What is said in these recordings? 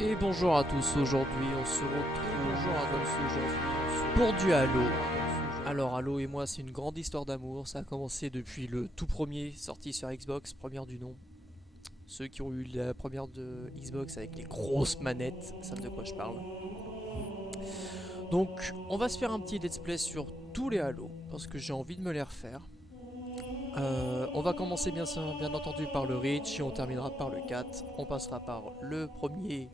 Et bonjour à tous, aujourd'hui on se retrouve pour du Halo. Alors Halo et moi c'est une grande histoire d'amour, ça a commencé depuis le tout premier sorti sur Xbox, première du nom. Ceux qui ont eu la première de Xbox avec les grosses manettes savent de quoi je parle. Donc on va se faire un petit let's play sur tous les Halo, parce que j'ai envie de me les refaire. On va commencer bien entendu par le Reach et on terminera par le 4. On passera par le premier,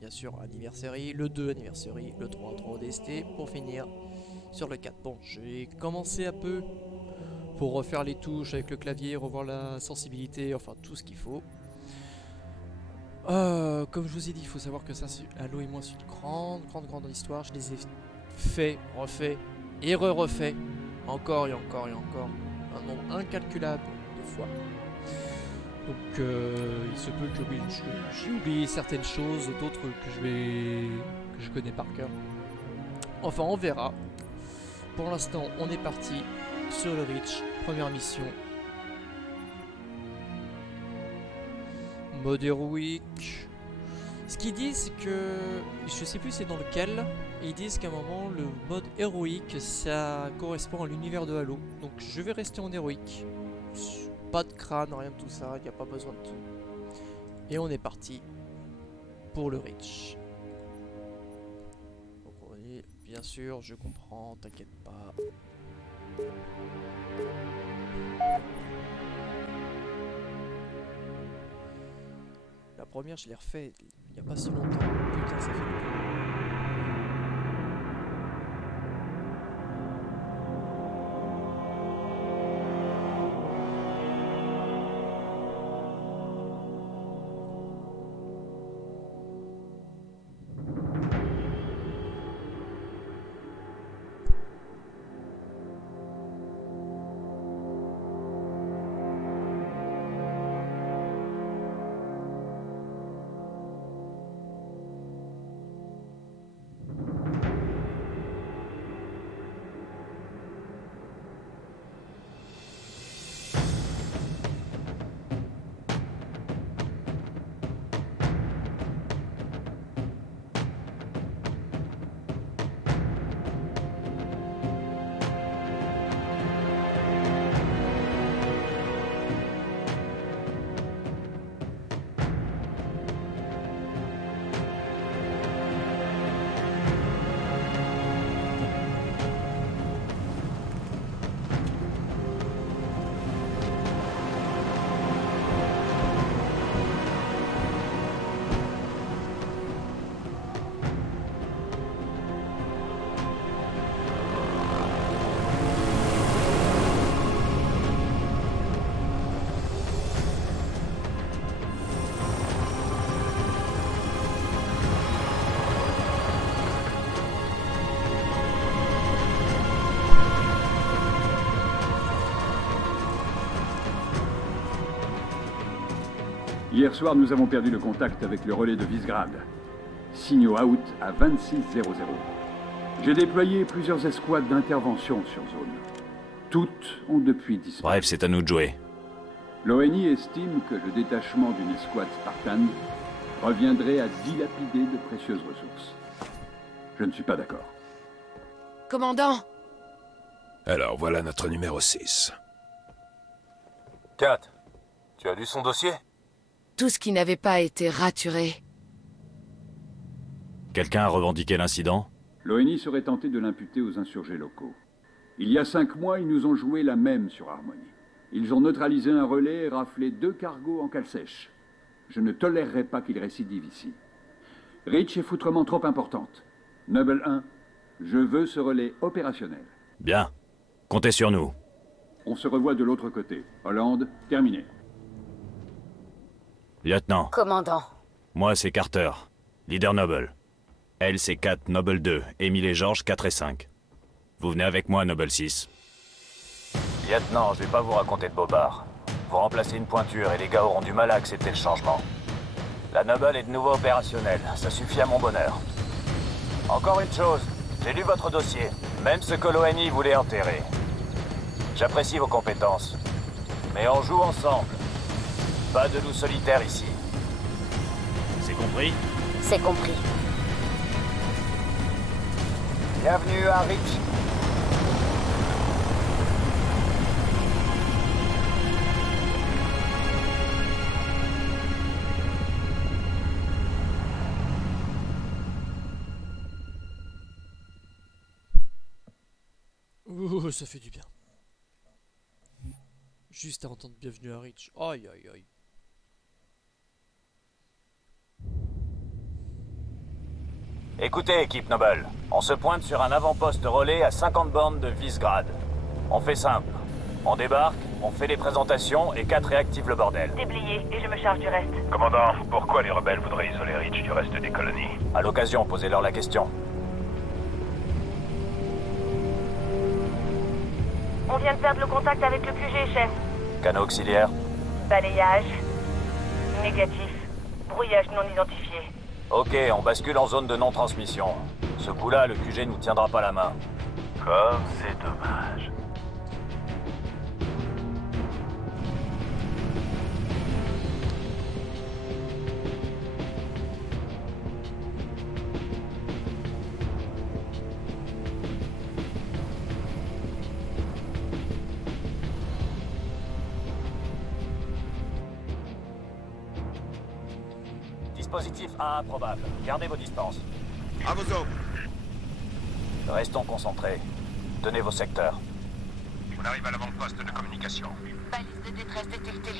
bien sûr, Anniversary, le 2 Anniversary, le 3 ODST pour finir sur le 4. Bon, j'ai commencé un peu pour refaire les touches avec le clavier, revoir la sensibilité, enfin tout ce qu'il faut. Comme je vous ai dit, il faut savoir que ça, Halo et moi, c'est une grande histoire. Je les ai fait, refait et refait encore et encore et encore un nombre incalculable de fois. Donc il se peut que oui, j'ai oublié certaines choses, d'autres que je connais par cœur. Enfin, on verra. Pour l'instant, on est parti sur le Reach, première mission. Mode héroïque. Ce qu'ils disent, c'est que je sais plus c'est dans lequel, ils disent qu'à un moment le mode héroïque ça correspond à l'univers de Halo. Donc je vais rester en héroïque. Pas de crâne, rien de tout ça, il n'y a pas besoin de tout. Et on est parti pour le Reach. Donc on est, bien sûr, je comprends, t'inquiète pas. La première, je l'ai refait il n'y a pas si longtemps. Putain, ça fait longtemps. Hier soir, nous avons perdu le contact avec le relais de Visegrad. Signaux out à 2600. J'ai déployé plusieurs escouades d'intervention sur zone. Toutes ont depuis disparu. Bref, c'est à nous de jouer. L'ONI estime que le détachement d'une escouade Spartan reviendrait à dilapider de précieuses ressources. Je ne suis pas d'accord. Commandant! Alors voilà notre numéro 6. Kat, tu as lu son dossier? Tout ce qui n'avait pas été raturé. Quelqu'un a revendiqué l'incident? L'ONI serait tenté de l'imputer aux insurgés locaux. Il y a 5 mois, ils nous ont joué la même sur Harmony. Ils ont neutralisé un relais et raflé 2 cargos en cale sèche. Je ne tolérerai pas qu'ils récidivent ici. Reach est foutrement trop importante. Noble 1, je veux ce relais opérationnel. Bien. Comptez sur nous. On se revoit de l'autre côté. Hollande, terminé. Lieutenant, Commandant. moi c'est Carter, leader Noble. Elle c'est Kat Noble 2, Émile et George 4 et 5. Vous venez avec moi Noble 6. Lieutenant, je vais pas vous raconter de bobards. Vous remplacez une pointure et les gars auront du mal à accepter le changement. La Noble est de nouveau opérationnelle, ça suffit à mon bonheur. Encore une chose, j'ai lu votre dossier, même ce que l'ONI voulait enterrer. J'apprécie vos compétences, mais on joue ensemble. Pas de loup solitaire ici. C'est compris? C'est compris. Bienvenue à Rich. Ouh, ça fait du bien. Juste à entendre bienvenue à Rich. Aïe aïe aïe. Écoutez, équipe Noble, on se pointe sur un avant-poste relais à 50 bornes de Visegrad. On fait simple. On débarque, on fait les présentations et 4 réactive le bordel. Déblayé, et je me charge du reste. Commandant, pourquoi les rebelles voudraient isoler Reach du reste des colonies? À l'occasion, posez-leur la question. On vient de perdre le contact avec le QG, chef. Canaux auxiliaires. Balayage. Négatif. Brouillage non identifié. Ok, on bascule en zone de non-transmission. Ce coup-là, le QG nous tiendra pas la main. Comme c'est dommage. Dispositif 1 improbable. Gardez vos distances. À vos ordres. Restons concentrés. Tenez vos secteurs. On arrive à l'avant-poste de communication. Balise de détresse détectée.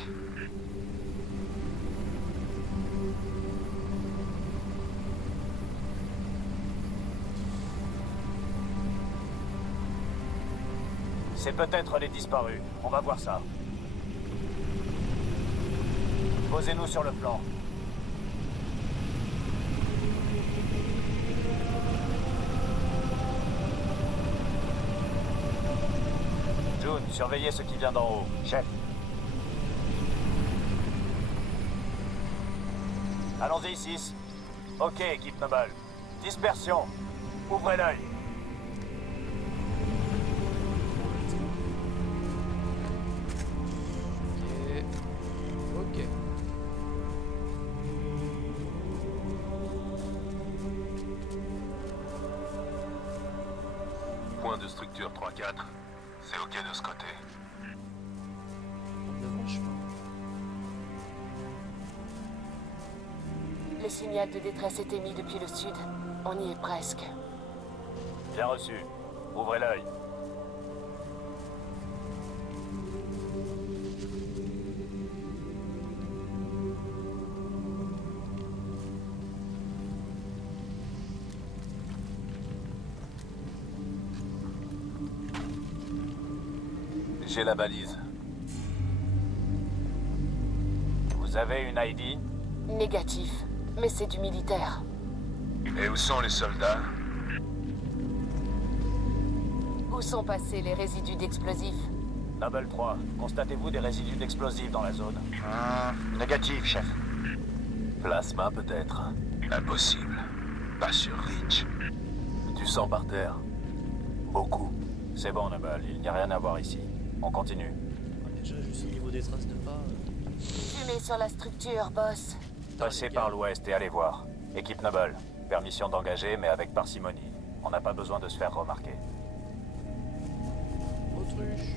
C'est peut-être les disparus. On va voir ça. Posez-nous sur le flanc. June, surveillez ce qui vient d'en haut. Chef. Allons-y, 6. Ok, équipe Noble. Dispersion. Ouvrez l'œil. Ok. Ok. Point de structure 3-4. C'est ok de ce côté. On devant le chemin. Le signal de détresse est émis depuis le sud. On y est presque. Bien reçu. Ouvrez l'œil. J'ai la balise. Vous avez une ID? Négatif. Mais c'est du militaire. Et où sont les soldats? Où sont passés les résidus d'explosifs? Noble 3, constatez-vous des résidus d'explosifs dans la zone? Négatif, chef. Plasma peut-être. Impossible. Pas sur Reach. Du sang par terre. Beaucoup. C'est bon, Noble, il n'y a rien à voir ici. On continue. Déjà, juste au niveau des traces de pas. Fumée sur la structure, boss. Passez par l'ouest et allez voir. Équipe Noble, permission d'engager, mais avec parcimonie. On n'a pas besoin de se faire remarquer. Autruche.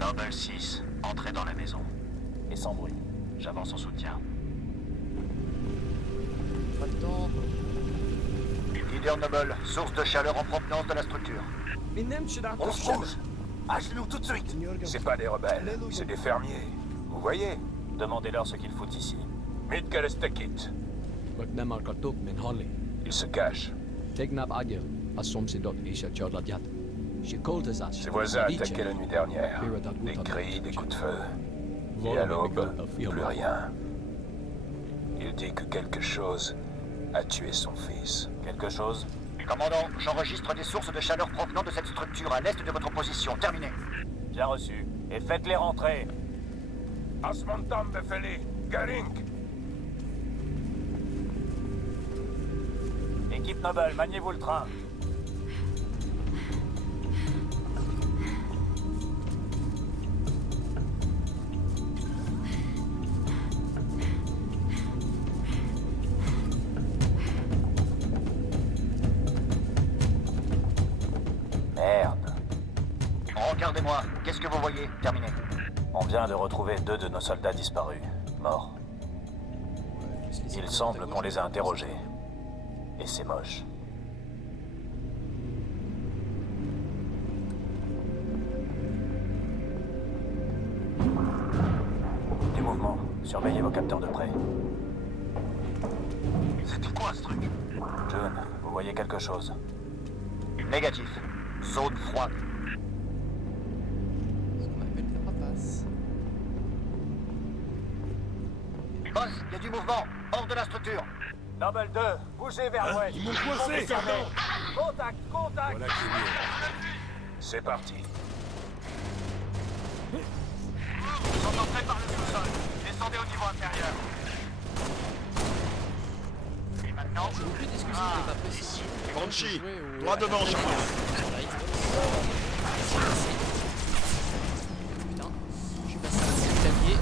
Noble 6, entrez dans la maison. Et sans bruit. J'avance en soutien. Pas le temps. Leader Noble, source de chaleur en provenance de la structure. On se rouge. À genoux tout de suite. C'est pas des rebelles, c'est des fermiers. Vous voyez? Demandez-leur ce qu'ils foutent ici. Midgalestekit. Ils se cachent. Ses voisins attaquaient la nuit dernière. Des cris, des coups de feu. Et à l'aube, plus rien. Il dit que quelque chose a tué son fils. Quelque chose? Commandant, j'enregistre des sources de chaleur provenant de cette structure à l'est de votre position. Terminé. Bien reçu. et faites-les rentrer. Asmontam befeli, Galink. Équipe Noble, maniez-vous le train. Merde. Regardez-moi, qu'est-ce que vous voyez? Terminé. On vient de retrouver 2 de nos soldats disparus, morts. Il semble qu'on les a interrogés. Et c'est moche. Du mouvement. Surveillez vos capteurs de près. C'était quoi ce truc? June, vous voyez quelque chose? Négatif. Zone froide. Ce qu'on appelle des rapaces. Boss, il y a du mouvement. Hors de la structure. Noble 2, bougez vers l'ouest. Ils m'ont coincé. Contact, contact. Voilà qui est mieux. C'est parti. Ils sont entrés par le sous-sol. Descendez au niveau inférieur. Et maintenant... J'ai oublié d'excuser de pas précis. Banshee, droit devant, Charles. Putain, je suis passé à l'escalier.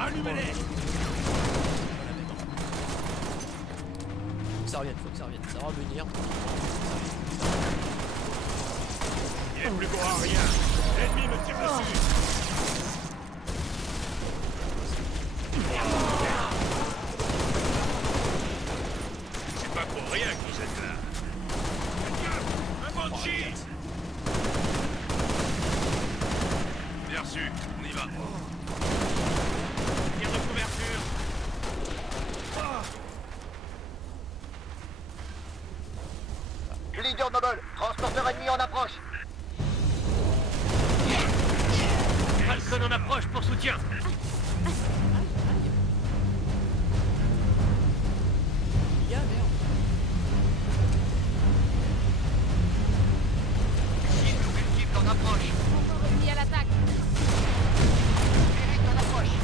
Allumez-les. Faut que ça revienne, ça va revenir. Il est plus gros à rien. L'ennemi me tire dessus. C'est pas pour rien que vous êtes là. Un Banshee. Bien reçu, on y va. Tir de couverture. Leader Noble, transporteur ennemi en approche. Falcon en approche pour soutien. Il y a merde. Cible multiple en approche. Encore ennemi à l'attaque. Élite en approche.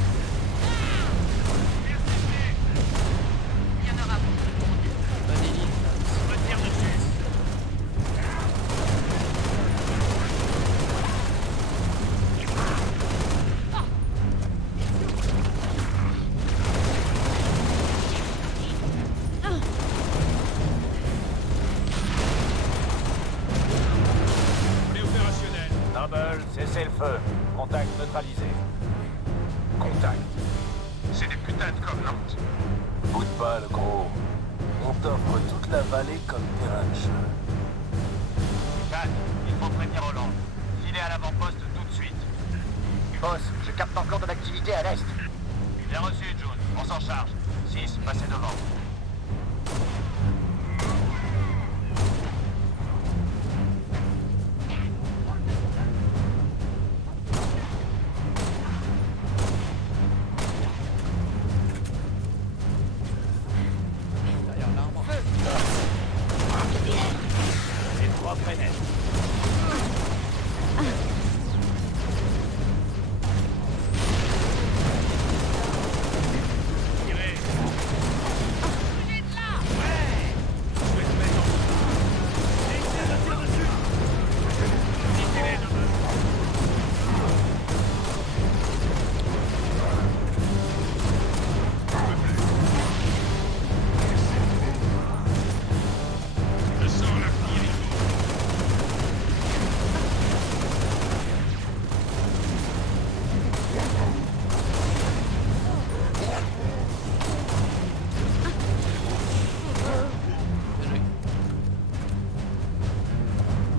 Il y en aura pour tout le monde. Pas d'élite là. Retire dessus. On est opérationnel. Noble, cessez le feu. Contact neutralisé. Contact. C'est des putains de Covenants. Boude pas, le gros. On t'offre toute la vallée comme terrain de jeu. Jan, il faut prévenir Hollande. Filez à l'avant-poste tout de suite. Boss, je capte encore de l'activité à l'est. Bien reçu, June. On s'en charge. 6, passez devant. Derrière l'arbre. C'est 3 fenêtres. Tirez. Bougez de là. Je vais te mettre en... Essayez de tirer dessus. Visez-les, Noble. Je sens l'artillerie.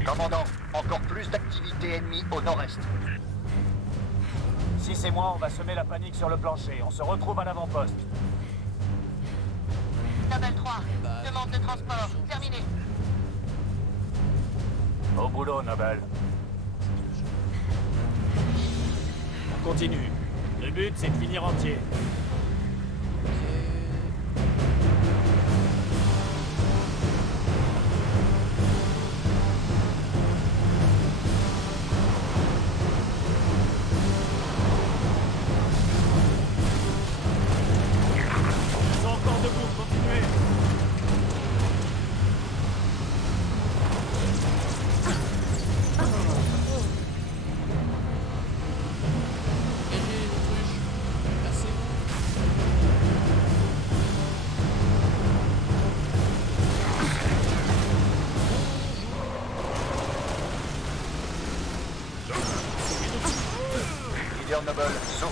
Commandant, encore plus d'activité ennemie au nord-est. 6 et moi, on va semer la panique sur le plancher. On se retrouve à l'avant-poste. Noble 3. Demande de transport. Terminé. Au boulot, Noble. On continue. Le but, c'est de finir entier. Ok.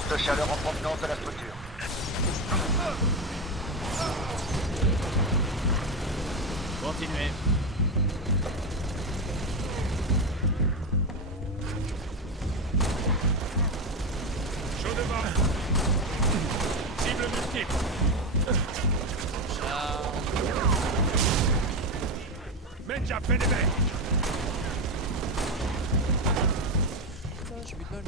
Source de chaleur en provenance de la structure. Continuez. Chaud devant. Cible multiple. Menja, fais des mecs. Putain, j'ai 8 balles.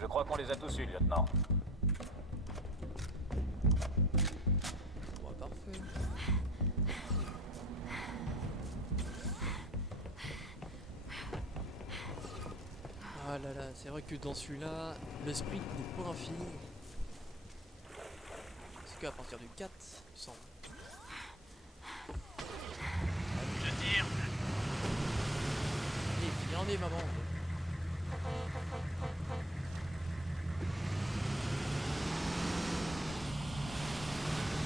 Je crois qu'on les a tous eus, lieutenant. Bon, parfait. Ah là là, c'est vrai que dans celui-là, le sprint n'est pas infini. C'est qu'à partir du 4, il me semble. Je tire. Allez, viens, maman.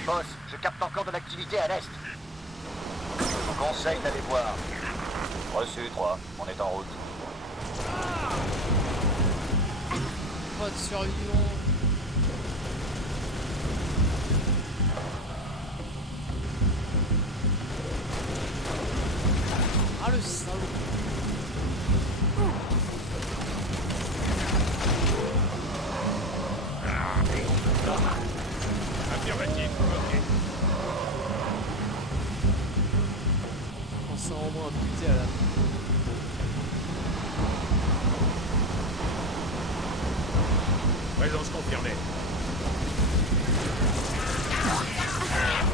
Boss, je capte encore de l'activité à l'est. Je vous conseille d'aller voir. Reçu, 3. On est en route. Pas de survivants. Ah le salaud. Affirmatif, ok. On s'en au moins buté à la fin. Présence confirmée.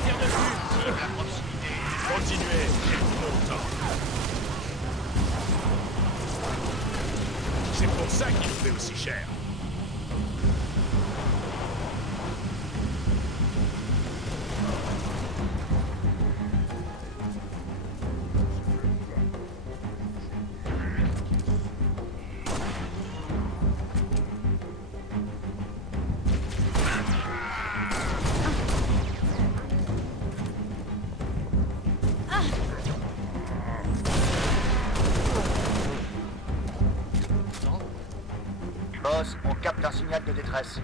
Tire dessus. Cible à proximité. Continuez, j'ai tout mon temps. C'est pour ça qu'il nous fait aussi cher. Boss, on capte un signal de détresse.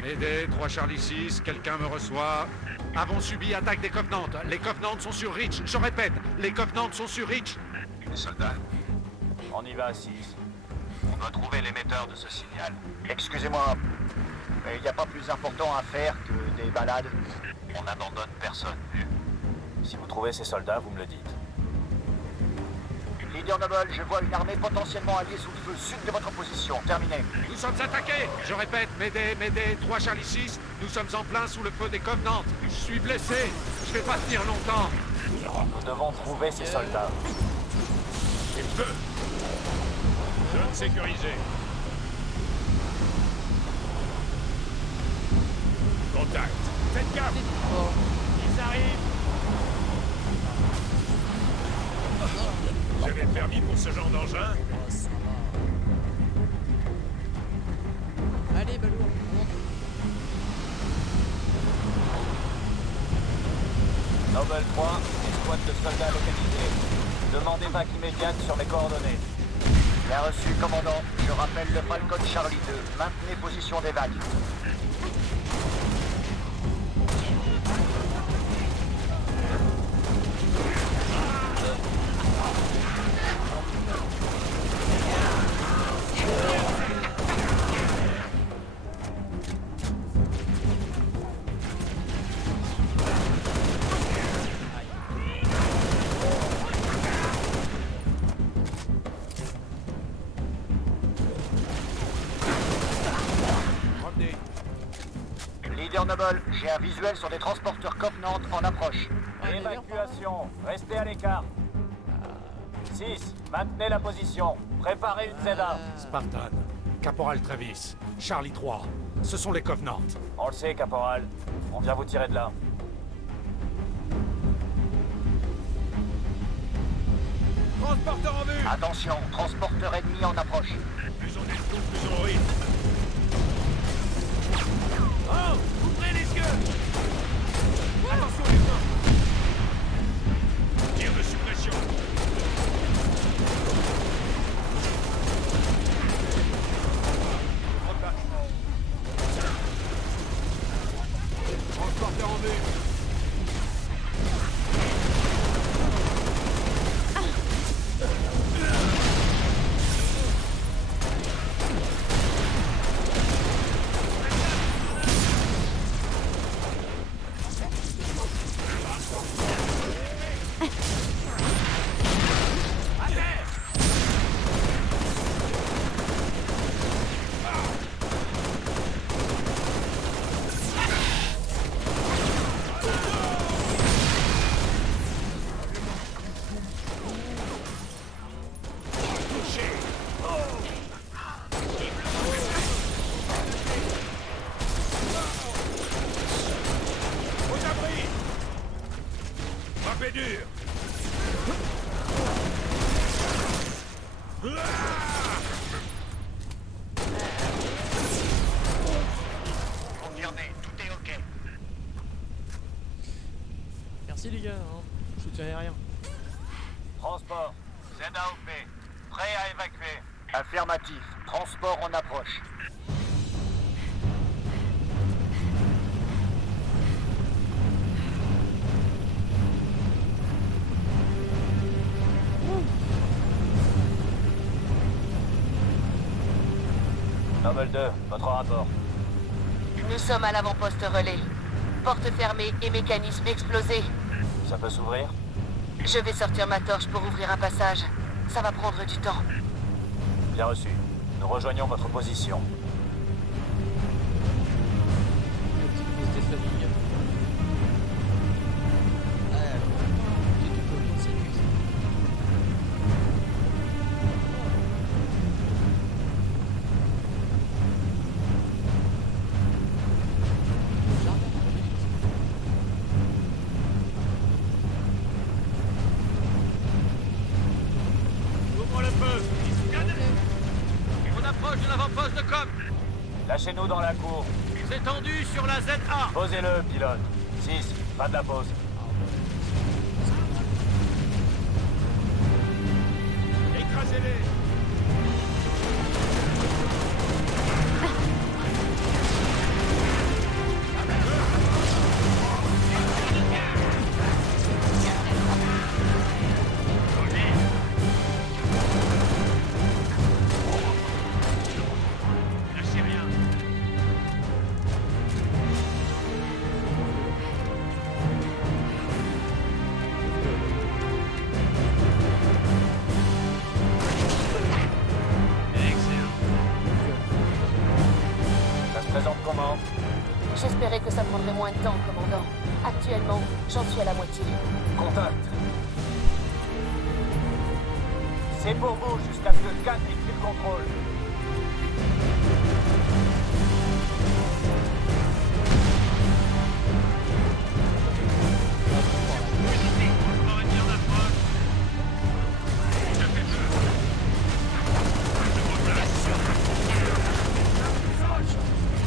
Mayday, 3 Charlie 6, quelqu'un me reçoit. Avons subi attaque des Covenants. Les Covenants sont sur Reach. Je répète, les Covenants sont sur Reach. Les soldats, On y va à 6. on doit trouver l'émetteur de ce signal. Excusez-moi, mais il n'y a pas plus important à faire que des balades. On n'abandonne personne, vu. Si vous trouvez ces soldats, vous me le dites. Leader Noble, je vois une armée potentiellement alliée sous le feu sud de votre position. Terminé. Nous sommes attaqués. Je répète, Mayday, 3 Charlie 6. Nous sommes en plein sous le feu des Covenants. Je suis blessé. Je vais pas tenir longtemps. Nous devons trouver ces soldats. Et feu. Zone sécurisée. Contact. Faites gaffe. Oh. Ils arrivent. J'avais le permis pour ce genre d'engin. Oh, ça va. Allez, Balou, on monte. Noble 3, escouade de soldats localisée. Demandez vague immédiate sur mes coordonnées. Bien reçu, commandant. Je rappelle le Falcon Charlie 2. Maintenez position des vagues. Leader Noble, j'ai un visuel sur des transporteurs Covenant en approche. Évacuation. Restez à l'écart. 6. Maintenez la position. Préparez une ZA. Spartan, Caporal Travis, Charlie 3. Ce sont les Covenants. On le sait, caporal. On vient vous tirer de là. Transporteur en vue. Attention, transporteur ennemi en approche. Plus on est de coups, plus on rythme. Oh, ouvrez les yeux. Attention, lieutenant. Tir de suppression. Transporteur en vue. Frappez dur. Confirmé, tout est ok. Merci les gars, hein. Soutien aérien. Transport. ZAOP. Prêt à évacuer. Affirmatif. Transport en approche. Noble 2, votre rapport. Nous sommes à l'avant-poste relais. Porte fermée et mécanisme explosé. Ça peut s'ouvrir? Je vais sortir ma torche pour ouvrir un passage. Ça va prendre du temps. Bien reçu. Nous rejoignons votre position. La petite pause des familles. Ouvre le feu. On approche de l'avant-poste de com. Lâchez-nous dans la cour. C'est tendu sur la ZA. Posez-le, pilote. 6, pas de la pause. Écrasez-les. Lâchez rien. Excellent. Ça se présente comment? J'espérais que ça prendrait moins de temps, commandant. Actuellement, j'en suis à la moitié. Contact. C'est pour vous jusqu'à ce que 4 ait pris le contrôle.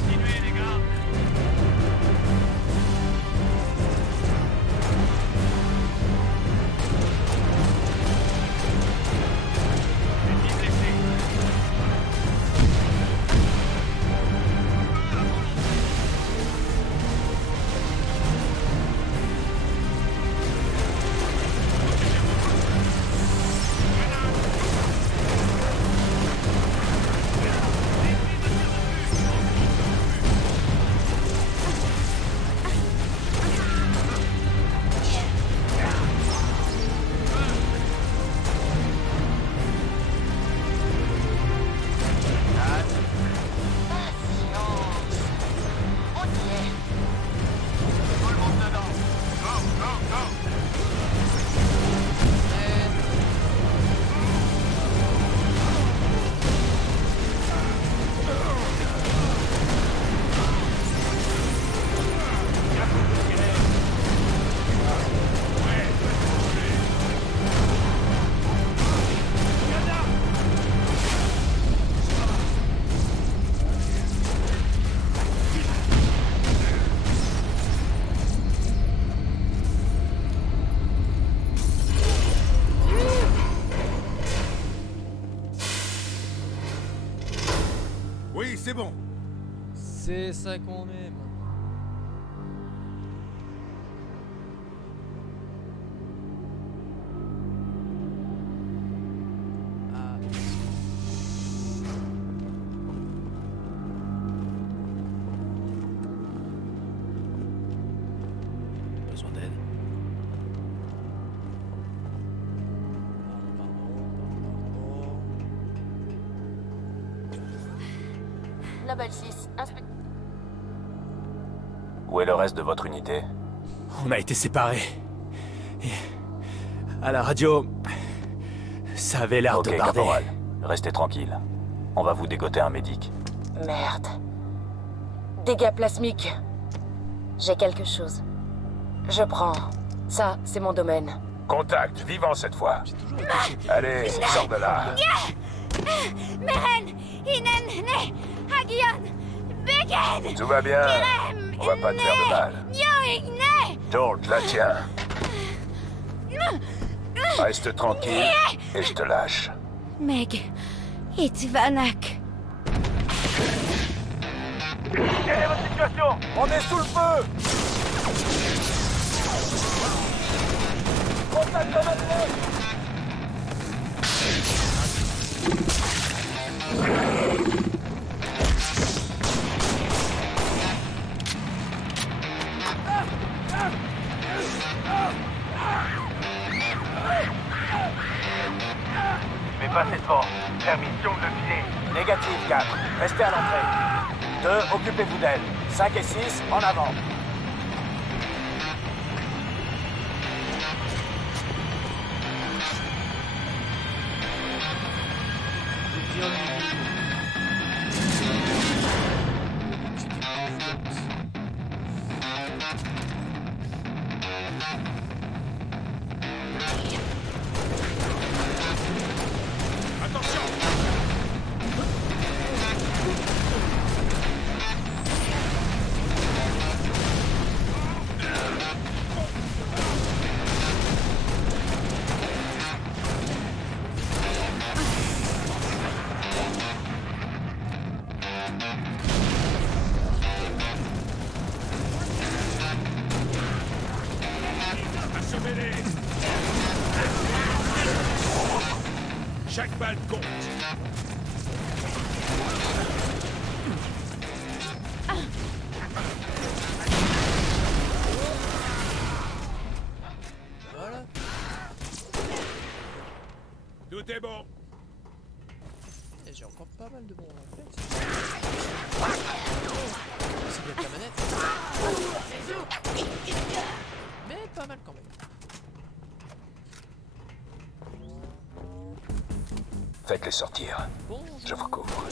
Continuez, les gars. Les petits blessés. Oui, c'est bon. C'est ça qu'on aime. Ah. Besoin d'aide? Nobel 6, Où est le reste de votre unité? On a été séparés. Et à la radio, ça avait l'air Ok, de barder. caporal. Restez tranquille. On va vous dégoter un médic. Merde. Dégâts plasmiques. J'ai quelque chose. Je prends. Ça, c'est mon domaine. Contact, vivant cette fois. Allez, sors de là. Meren, Inen, Ne, Hagion, Begen, Tout va bien. On va pas te faire de mal. Nyoing, Ne. George, la tiens. Reste tranquille et je te lâche. Meg, Itvanak. Quelle est votre situation? On est sous le feu! Contact commandé! Je vais passer devant. Permission de le filer. Négatif, 4. Restez à l'entrée. 2, occupez-vous d'elle. 5 et 6, en avant. Chaque balle compte. Voilà. Tout est bon. Et j'ai encore pas mal de bons réflexes. C'est bien la manette. Mais pas mal quand même. Faites-les sortir. Bonjour. Je vous couvre.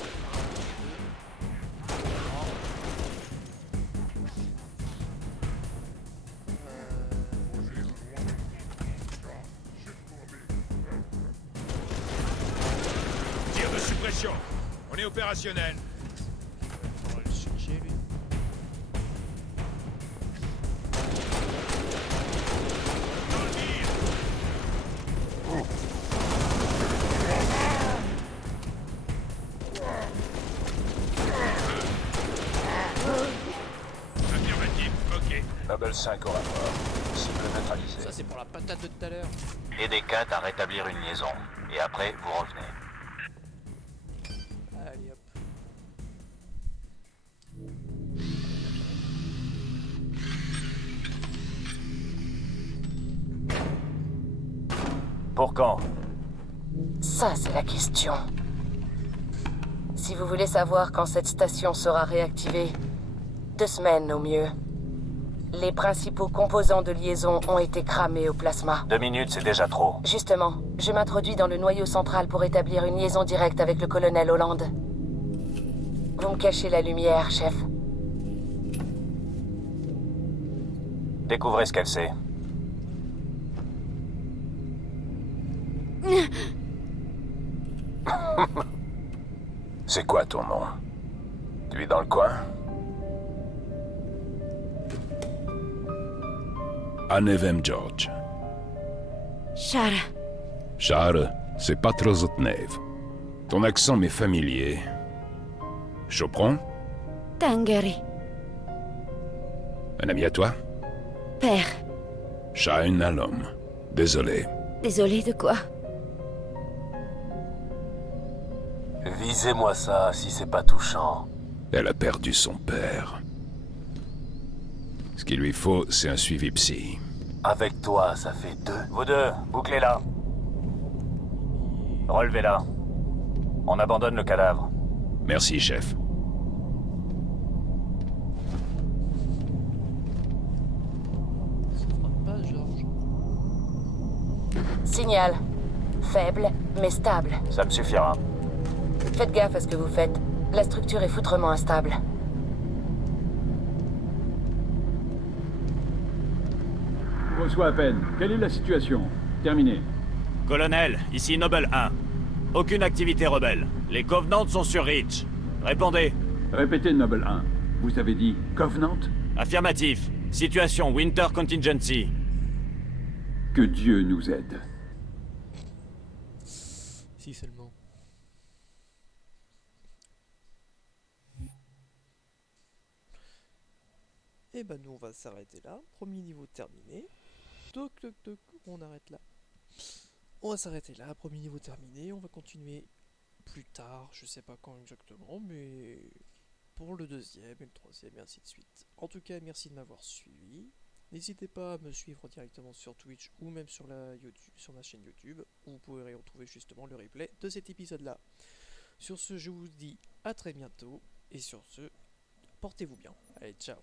Tir de suppression. On est opérationnel. On va le chercher lui. Dans le mire. Affirmatif, ok. Noble 5 aura mort. Cible neutralisée. Ça c'est pour la patate de tout à l'heure. Aidez 4 à rétablir une liaison. Et après, vous revenez. Allez hop. Pour quand? Ça, c'est la question. Si vous voulez savoir quand cette station sera réactivée, 2 semaines au mieux. Les principaux composants de liaison ont été cramés au plasma. 2 minutes, c'est déjà trop. Justement, je m'introduis dans le noyau central pour établir une liaison directe avec le colonel Holland. Vous me cachez la lumière, chef. Découvrez ce qu'elle sait. C'est quoi ton nom? Tu es dans le coin? Anevem George. Shara. Shara, c'est pas trop Zotnev. Ton accent m'est familier. Chopron? Tangeri. Un ami à toi? Père. Shaun Alom. Désolé. Désolé de quoi? Visez-moi ça si c'est pas touchant. Elle a perdu son père. Ce qu'il lui faut, c'est un suivi psy. Avec toi, ça fait 2. Vous deux, bouclez-la. Relevez-la. On abandonne le cadavre. Merci, chef. Pas George. Signal. Faible, mais stable. Ça me suffira. Faites gaffe à ce que vous faites. La structure est foutrement instable. Je reçois à peine. Quelle est la situation? Terminé. Colonel, ici Noble 1. Aucune activité rebelle. Les Covenants sont sur Reach. Répondez. Répétez, Noble 1. Vous avez dit Covenant? Affirmatif. Situation Winter Contingency. Que Dieu nous aide. Si seulement. Et bah nous on va s'arrêter là. Premier niveau terminé. Toc toc toc, on arrête là. On va s'arrêter là, premier niveau terminé. On va continuer plus tard, je sais pas quand exactement, mais pour le deuxième et le troisième et ainsi de suite. En tout cas, merci de m'avoir suivi. N'hésitez pas à me suivre directement sur Twitch ou même sur ma chaîne YouTube, où vous pourrez retrouver justement le replay de cet épisode-là. Sur ce, je vous dis à très bientôt, et sur ce, portez-vous bien. Allez, ciao.